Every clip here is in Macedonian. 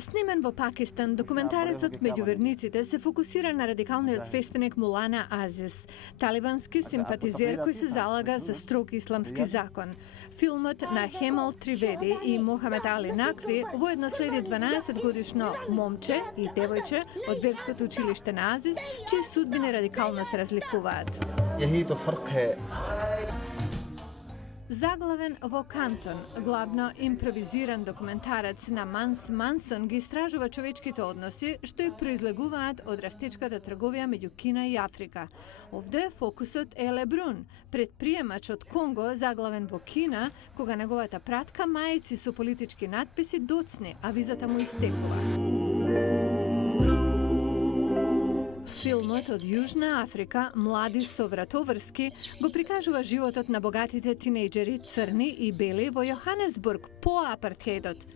Снимен во Пакистан, документарецот меѓу верниците се фокусира на радикалниот свештеник Мулана Азис, талибански симпатизер кој се залага за строг исламски закон. Филмот на Хемал Триведи и Мохамед Али Накви воедно следи 12-годишно момче и девојче од верското училиште на Азис, чии судбини радикално се разликуваат. Заглавен во Кантон, главно импровизиран документарец на Манс Мансон ги истражува човечките односи што и произлегуваат од растечката трговија меѓу Кина и Африка. Овде фокусот е Лебрун, предприемач од Конго заглавен во Кина, кога неговата пратка мајци со политички надписи доцне, а визата му истекува. Филмот од Јужна Африка, Млади со вратоврски, го прикажува животот на богатите тинејџери црни и бели во Јоханесбург по апартхејдот.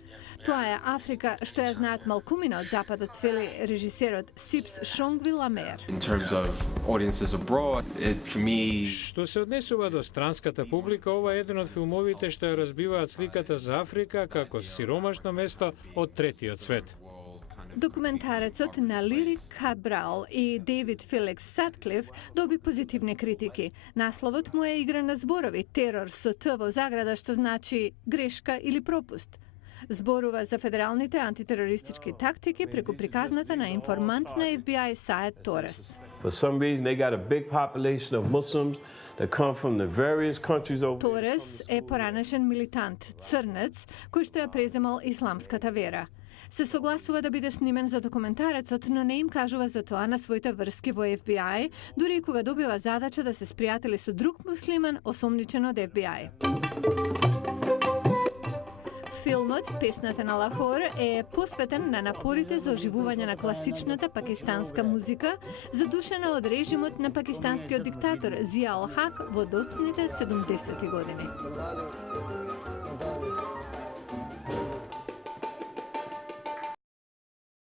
Тоа е Африка што ја знаат малкумина од западот, вели режисерот Сипс Шонгви Ламер. Што се однесува до странската публика, ова е еден од филмовите што ја разбиваат сликата за Африка како сиромашно место од третиот свет. Документарецот на Лирик Кабрал и Дейвид Феликс Сатклиф доби позитивни критики. Насловот му е игра на зборови терор со Т во заграда, што значи грешка или пропуст. Зборува за федералните антитерористички тактики преку приказната на информант на FBI Саед Торес. For some reason they got a big population of Muslims that come from the various countries over. Торес е поранешен милитант црнец кој што ја преземал исламската вера. Се согласува да биде снимен за документарецот, но не им кажува за тоа на своите врски во FBI, дури и кога добива задача да се спријатели со друг муслиман осомничен од FBI. Филмот Песната на Лахор е посветен на напорите за оживување на класичната пакистанска музика, задушена од режимот на пакистанскиот диктатор Зија ал Хак во доцните 70-ти години.